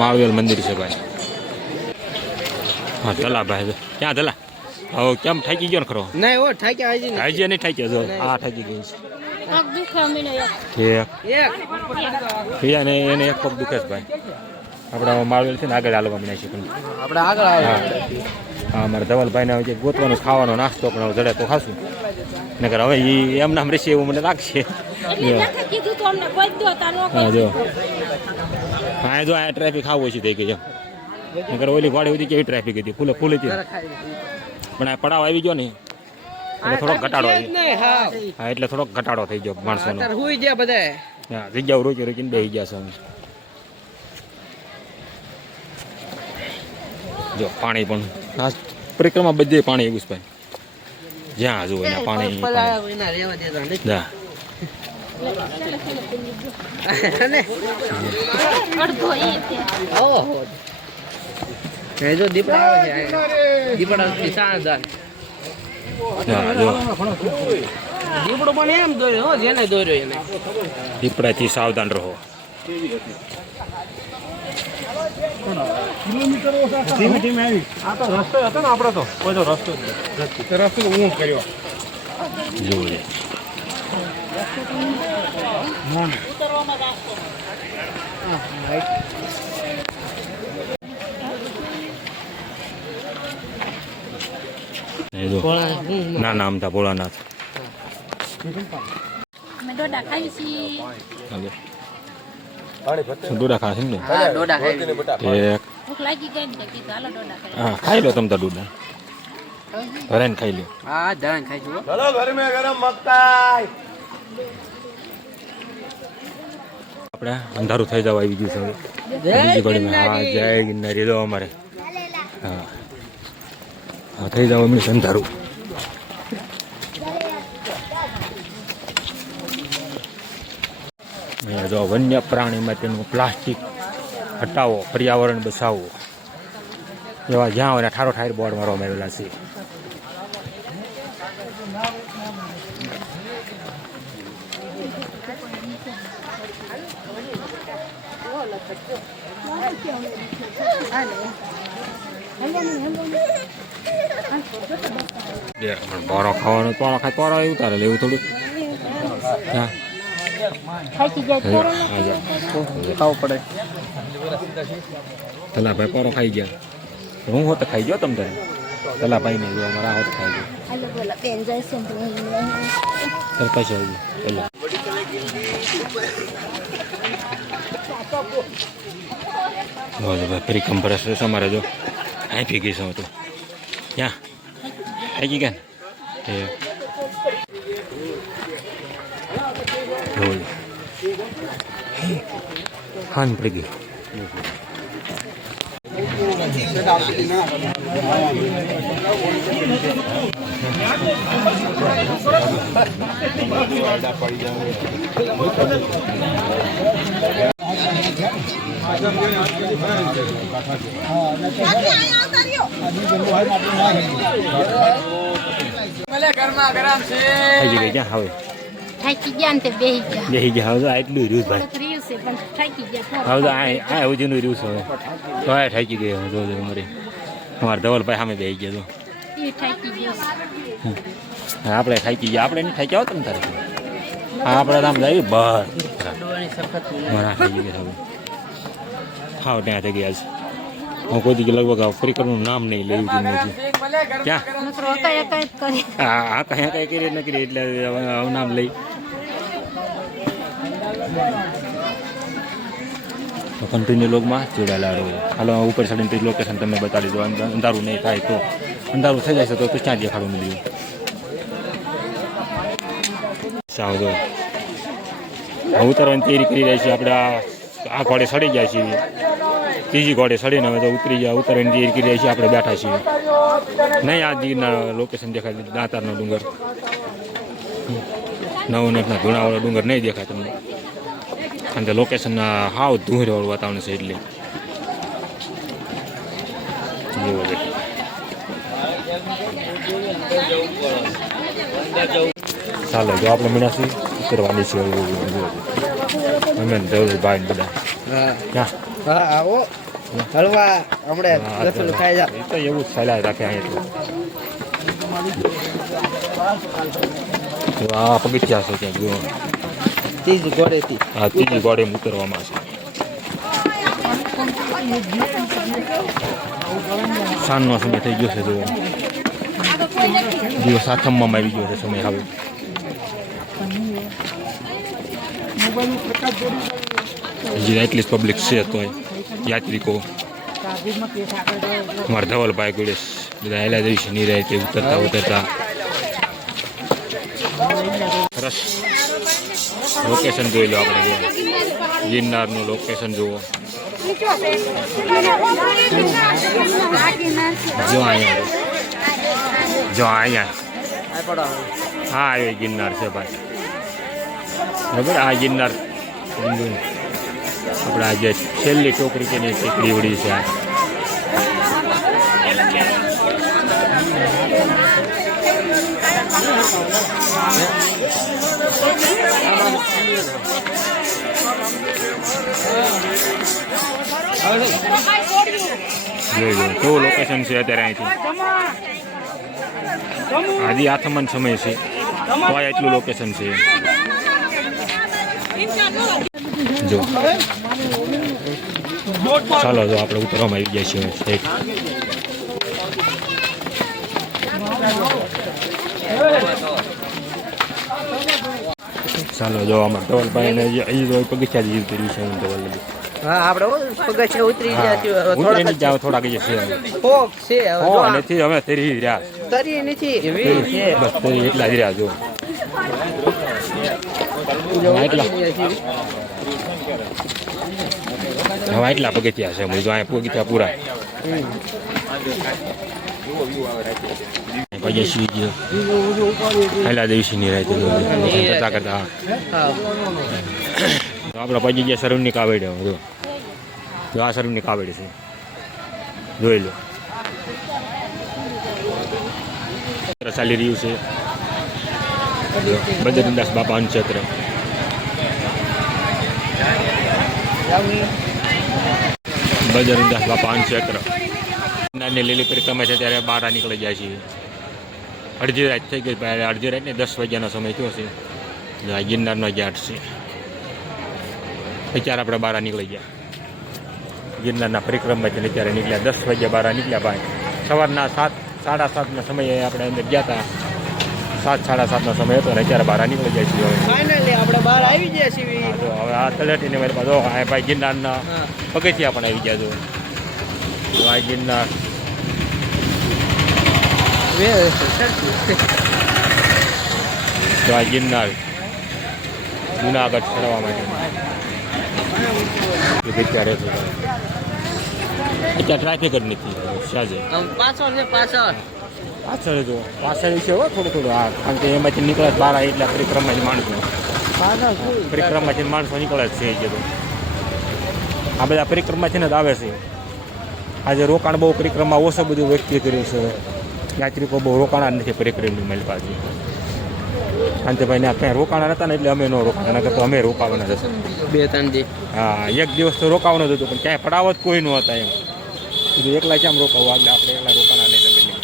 માળવેલ મંદિર છે ભાઈ. હા ચલા ભાઈ ક્યાં ચલા હવે કેમ થાકી ગયો ને ખરો? નહીં હો ઠાક્યા હજી નહીં. થાકી નહીં થાકી જો. આ થાકી ગઈ છે. પગ દુખે અમીને એક. ઠીક એક. પ્રિયા ને એને એક પગ દુખે છે ભાઈ. આપણે માળવેલ છે ને આગળ હાલવા મળ્યા છે આપણે આગળ આવે હા. અમારા ધવલભાઈને હવે જે ગોતવાનો ખાવાનો નાસ્તો પણ હવે જડે તો ખાશું. નકર હવે એ એમ નામ રહેશે એવું મને લાગશે. હા જો. હા જો આ ટ્રાફિક આવું ઓછી થઈ ગઈ એમ નકર ઓલી વાડી સુધી કેવી ટ્રાફિક હતી? ફૂલે ફૂલ હતી પણ આ પડાવ આવી ગયો ને એટલે થોડોક ઘટાડો હા. હા એટલે થોડોક ઘટાડો થઈ ગયો માણસોનો. હુઈ ગયા બધા. હા જગ્યા રોકી રોકીને બેસી ગયા છે. જો પાણી પણ. આ પરિક્રમા બધે પાણી એવું જ ભાઈ જ્યાં જુઓ પાણી પેલા ઓહો. એ જો દીપડા આવે છે દીપડા પણ એમ દોર્યો હો જેને દોર્યો એને. દીપડાથી સાવધાન રહો. ધીમે ધીમે આવી આ તો રસ્તો હતો ને આપણે તો? રસ્તો નથી. તે રસ્તો ઊંઘ હું કર્યો જોઈએ ના ના એ જો ભોળા, હું, હું. ના નામ તા ભોળાનાથ અમે દોડા ખાઈ છીએ હાલો. ડોડા ખાશે ને હા, ડોડા ખાઈ લીધી. એક ભૂખ લાગી ગઈ ને તો કીધું હાલો દોડા ખાઈ હા ખાઈ લો તમે તાર ડોડા ભરાઈને ખાઈ લો હા ધરાણ ખાઈ છું હો. આપણે અંધારું થઈ જવા આવી ગયું છે બીજી ઘડી હા જય ગિરનારી. દો અમારે. હા. હા થઈ જવા મળશે અંધારું. જો વન્ય પ્રાણી માટેનું પ્લાસ્ટિક હટાવો પર્યાવરણ બચાવો. એવા જ્યાં હોય ઠારો ઠાર બોર્ડ મારવામાં આવેલા છે. પણ પોરો ખાવાનો પોરો ખાય પોરો એવું તારે લેવું થોડું. હા. ખાવું પડે તલા ભાઈ પોરો ખાઈ ગયા. હું હોત ખાઈ ગયો તમ તારે. તલા ભાઈ નહીં જો અમારા હોત ખાઈ ગયો. જાય છે તર પછી આવી તલા બોલો ભાઈ, ફરી કમ્પ્રેસ છે અમારે જો? અહીં ગઈ છું તો. ક્યાં? થાકી ગયા એ. બોલ હાન પડી ગઈ. થઈ ગઈ ક્યાં હવે? થાકી ગયા ને તે બેહી ગયા. બેસી ગયા હવે આટલું રહ્યું ભાઈ ગયા હવે તો આ રહ્યું છે હવે. તો આ થાકી ગયો હું જોજો મરી અમારા ધવલભાઈ સામે બે ગયા તો. ગયો આપણે થાકી ગયા આપણે નહીં થાક્યા હો તમે તારે. આપણે આમ જાય બહાર. ડોહાની સખત ગયા હવે. હાવ ત્યાં થઈ ગયા છે હું કોઈ દી લગભગ આ પરિક્રમનું નામ નહીં લેવું કે નથી ક્યાં? હા હા કઈ કઈ કરી ન કરી એટલે હવે નામ લઈ. કન્ટિન્યુ લોગમાં જોડાયેલા રહો. હાલો ઉપર ચડીને લોકેશન તમને બતાડી દો અંધ- અંધારું નહીં થાય તો. અંધારું થઈ જાય તો ક્યાં દેખાડું મળ્યું. સાવધો ઉતરવાની તૈયારી કરી રહ્યા છીએ આપણે આ ઘોડે સડી ગયા છીએ. ત્રીજી ઘોડે સડીને હવે તો ઉતરી ગયા ઉતરવાની તૈયારી કરી રહ્યા છીએ આપણે બેઠા છીએ. નહીં આ ગીરના લોકેશન દેખાય, દાંતારનો ડુંગર. નવનટના ધૂણાવાળો ડુંગર નહીં દેખાય તમને. અને તે લોકેશનના હાવ ધૂળવાળું વાતાવરણ છે એટલે. જુઓ ચાલો જો આપણે મીનાસી ઉતરવાની છે. અમે ને બધા. હા. હા આવો. હલવા. હમણે રસોઈ ખાઈ જા. તો એવું જ સલાહ રાખે અહીંયા આ પગથિયા છે ક્યાંક જો ચીજ ગોળેથી. આ ત્રીજી ગોળે ઉતરવામાં છે. સાંજનો સમય થઈ ગયો છે જો દિવસ આથમમાં આવી ગયો છે સમય હવે. હજી એટલી પબ્લિક છે તો યાત્રિકો. અમારા ધવલભાઈ ગુડેશ બધા હેલા જઈશ નિરાય તે ઉતરતા ઉતરતા. સરસ. લોકેશન જોઈ લો આપણે ગિરનારનું લોકેશન જુઓ. જો અહીંયા. જો અહીંયા. હા એ ગિરનાર છે ભાઈ. બરાબર આ ગિરનાર આપણે આ જે છેલ્લી ટોકરી કે ટેકરી ઉડી છે. કેવું લોકેશન છે અત્યારે અહીંથી? આજે આથમન સમય છે. તો એટલું લોકેશન છે? જો. ચાલો જો આપણે ઉતરવામાં આવી ગયા છીએ. સ્ટેટ ચાલો જો આમાં ધવલભાઈ ને અહીં જો પગથિયા જ ઉતર્યું છે ધવલ હા આપણે પગથિયા ઉતરી ગયા ઉતરી થોડાક થોડાક છે. છે હવે તરી રહ્યા. તરી નથી. બસ તરી એટલા જ રહ્યા જો. જો એટલા. હવે એટલા પગથિયા છે હું જો અહીંયા પગથિયા પૂરા. પછી ગયો? પહેલા દિવસી ની રહેતી કરતા કરતા આપણે પછી ગયા સરુણની કાવેડ જો. જો આ સરુણની કાવેડ છે. જોઈ લો. ચિત્ર ચાલી રહ્યું છે. જો, બજરંગદાસ બાપાનું ચિત્ર બજરંગદાસ બાપાનું ક્ષેત્ર. નાની લીલી પરિક્રમા છે ત્યારે બહાર નીકળી જાય છે. અડધી રાત થઈ ગઈ અડધી રાતને દસ વાગ્યાનો સમય થયો છે. આ ગિરનારનો ઘાટ છે. અત્યારે આપણે બહાર નીકળી ગયા. ગિરનારના પરિક્રમાથી અત્યારે નીકળ્યા. દસ વાગ્યા બહાર નીકળ્યા ભાઈ. સવારના સાત સાડા સાતના સમયે આપણે અંદર ગયા હતા સાત સાડા સાતનો સમય હતો ને અત્યારે બહાર નીકળી જાય છીએ હવે. ફાઇનલી આપણે બહાર આવી ગયા છીએ. હવે આ તલેટીને મારી પાસે આ ભાઈ ગિરનારના પગથિયા પણ આવી ગયા છો આ ગિરનાર. આ ગિરનાર જુનાગઢ ફરવા માટે. અત્યારે છે. અત્યારે ટ્રાફિક જ નથી. સાજે પાછળ છે પાછળ. પાછળ જો પાછળ છે હો થોડું થોડું. હા કારણ કે એમાંથી નીકળે બહાર આવે એટલે પરિક્રમાથી માણસો. શું પરિક્રમાથી માણસો નીકળે જ છે એ બધું. આ બધા પરિક્રમાથી જ આવે છે. આજે રોકાણ બહુ પરિક્રમા ઓછો બધું વ્યક્તિ કર્યું છે. યાત્રિકો બહુ રોકાણા જ નથી પરિક્રમની મારી પાસે શાંતિભાઈ ને ક્યાંય રોકાણા હતા ને એટલે અમે ન રોકાણા નકર તો અમે રોકાવાના જ હતા બે ત્રણ દી. હા એક દિવસ તો રોકાવાનું જ હતું પણ ક્યાંય પડાવો જ કોઈ ન હતા એમ. કીધું એકલા કેમ રોકાવું? આજે આપણે એકલા રોકાણા નહીં જંગલની.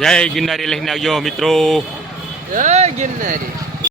જય ગિરનારી લઈને આવજો મિત્રો. જય ગિરનારી.